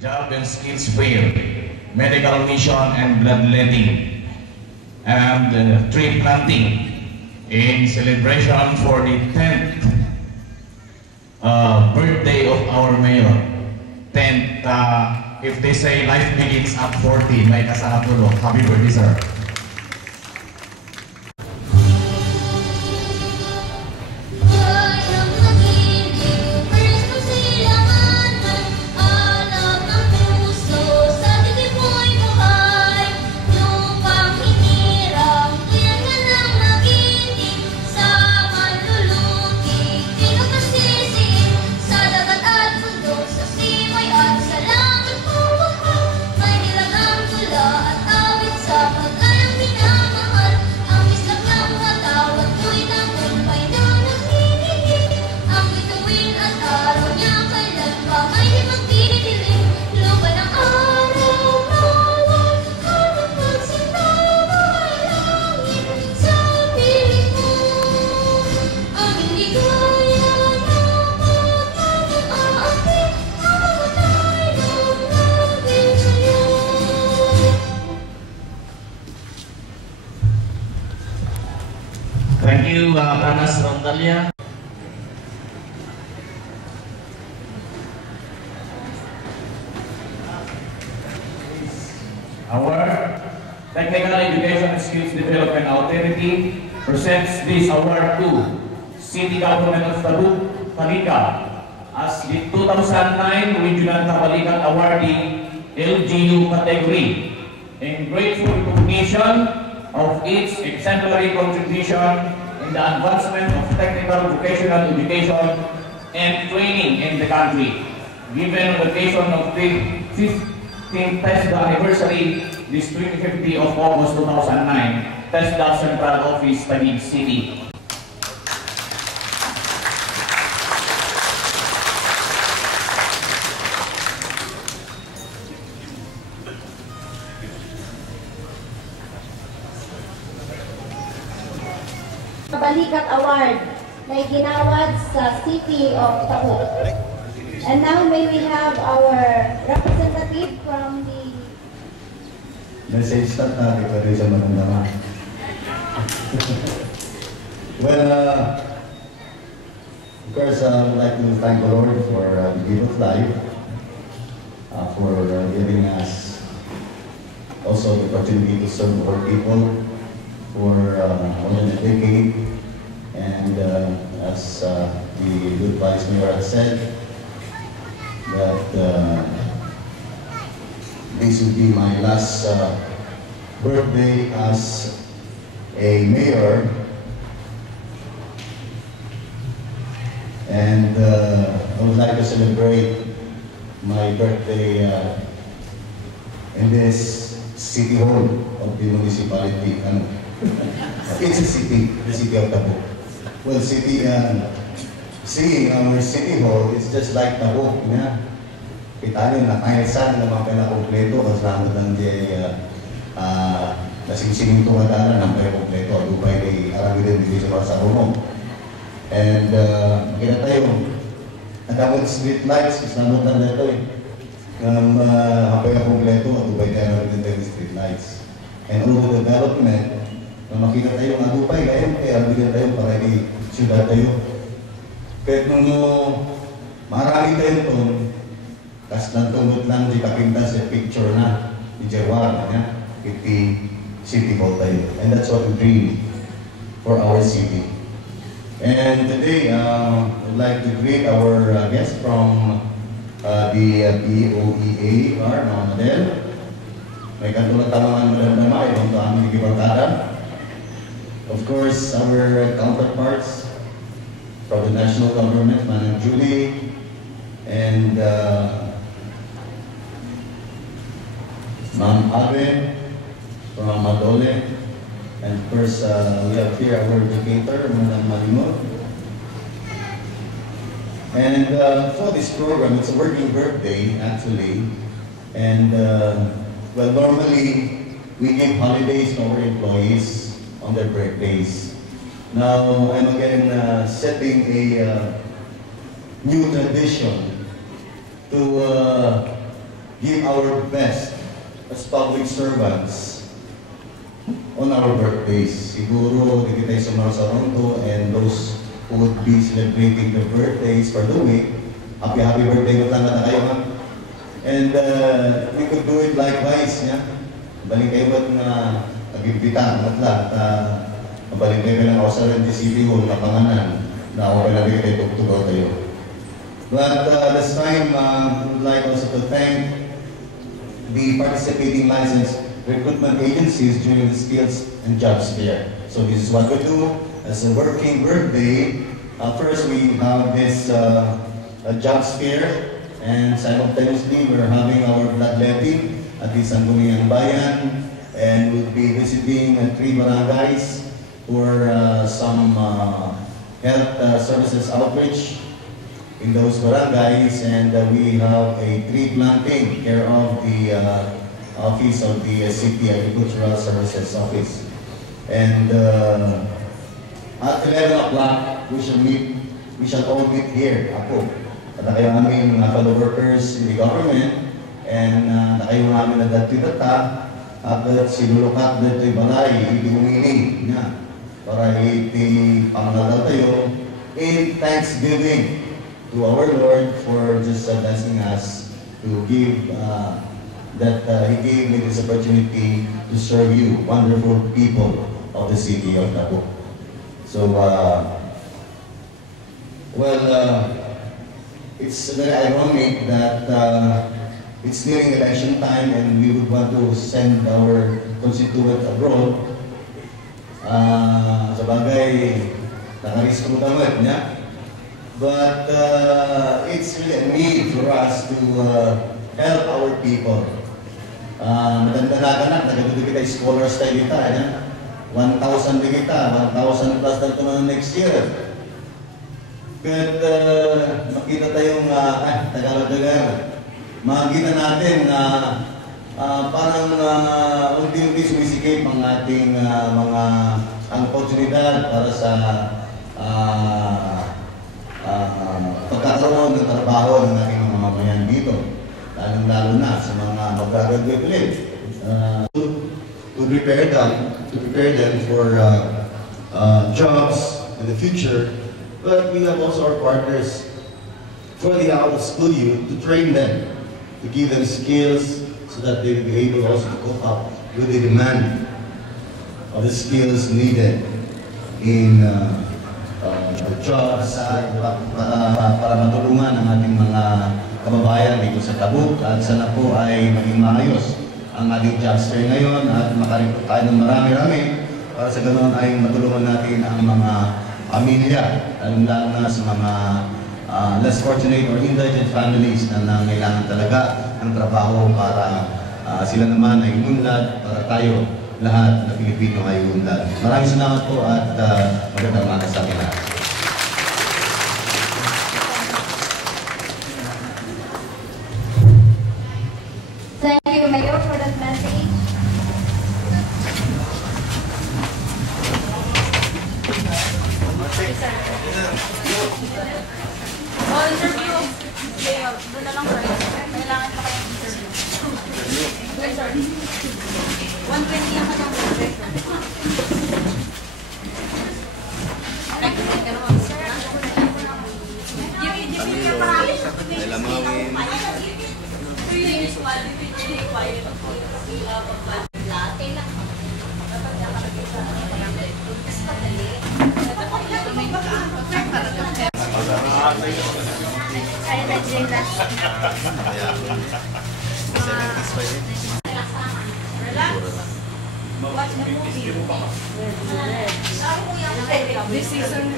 Job and Skills Fair, Medical Mission and Bloodletting, and tree planting in celebration for the 10th birthday of our mayor. 10th, if they say life begins at 40, may kasakapulo. Happy birthday, sir. Thank you, Panas Rondalia. Our Technical Education and Skills Development Authority presents this award to City Government of Tabuk, Talika, as the 2009 Regional Tabalikan Awardee LGU category in grateful recognition of its exemplary contribution in the advancement of technical vocational education and training in the country. Given on the occasion of the 15th TESDA anniversary, this 25th of August 2009, TESDA Central Office, Taguig City. Balikat Award na iginawad sa City of Tabuk. And now may we have our representative from the message start natin pa rin sa manandama. Well, of course, I would like to thank the Lord for the gift of life, for giving us also the opportunity to serve our people for more than a decade. And as the good Vice Mayor has said, that this will be my last birthday as a mayor. And I would like to celebrate my birthday in this City Hall of the municipality. It's a city, the city of Tabuk. Well, seeing our city hall is just like Tabuk. Kita nyo na kainsan naman ka na kompleto, kasi naman lang di nasingsing ito nga ng pera kompleto. Dupay ni Arangidin Division para sa Rumong. And kita tayo, nagkamot street lights, is naman lang na ito eh. Ng pera kompleto, dupay tayo Arangidin street lights. And all the development, na makita tayo ng Dupay, kaya bigyan tayo para di siyudad tayo. Kahit nung marami tayo ito, kas nagtunggot lang di kapinta sa picture na ni Jawar, iti City Hall tayo. And that's what we dream for our city. And today, I'd like to greet our guests from the POEA, Mama Madel. May katulad tamangan madamdama, ibang aming ikibarkada. Of course, our counterparts from the national government, Manang Julie, and Ma'am Ave from Madole, and of course, we have here our educator, Manang Malimot. And for this program, it's a working birthday, actually, and well, normally, we give holidays to our employees on their birthdays. Now, I'm again setting a new tradition to give our best as public servants on our birthdays. Siguro, hindi tayo sumaro sa Toronto, and those who would be celebrating the birthdays for the week, happy birthday ko lang na kayo, ha? And we could do it likewise, yeah? Balik kayo ba't na nag-imbita, matla, balik kayo ng Australia City Hall na panganan, na ako palagi kayo tugtugaw tayo. But this time, I would like also to thank the participating licensed recruitment agencies during the Skills and Jobs Fair. So this is what we do as a working birthday. First, we have this Jobs Fair, and simultaneously, we're having our bloodletting at the Sangguniang Bayan, and we'll be visiting 3 barangays for some health services outreach in those barangays, and we have a tree planting care of the office of the City Agricultural Services Office. And at 11 o'clock, we shall all meet here, ako. At kayo namin mga fellow workers in the government, and kayo namin na dati data, at sinulukat dito yung balay, hindi umili na, para iti pangaladal tayo in thanksgiving to our Lord for just blessing us to give, He gave me this opportunity to serve you, wonderful people of the city of Tabo. So, it's very ironic that it's nearing election time and we would want to send our constituent abroad. Sa bagay, nakaris ko tamad niya. But it's really a need for us to help our people. Madanda-dagan na, nagatutuloy kita scholars tayo kita. 1,000 din kita, 1,000 plus na ito na next year. But makita tayong Tagalog-Tagalog. Makita natin na parang unti-unti sumisikip ang ating mga oportunidad para sa pagkakaroon ng trabaho ng ating mga mamayan dito. Lalo na sa mga mag-graduate ulit. To prepare them for jobs in the future. But we have also our partners for the out-of-school youth to train them, to give them skills so that they will be able also to cope up with the demand of the skills needed in jobs para matulungan ang ating mga kababayan dito sa Tabuk, at sana po ay maging maayos ang ating jobs fair ngayon at makarecruit tayo ng marami-rami para sa ganoon ay matulungan natin ang mga pamilya, lalo na sa mga less fortunate or indigent families na nangailangan talaga ng trabaho para sila naman ay umunlad, para tayo lahat na Pilipino ay umunlad. Maraming salamat po at magandang umaga sa akin lahat. Thank you, Mayor, for that message. Interview. Doon na lang, sir. Kailangan pa kayong interview. Doon, sir. 120 ang kanyang project. Yung marami. Watch the movie. This season,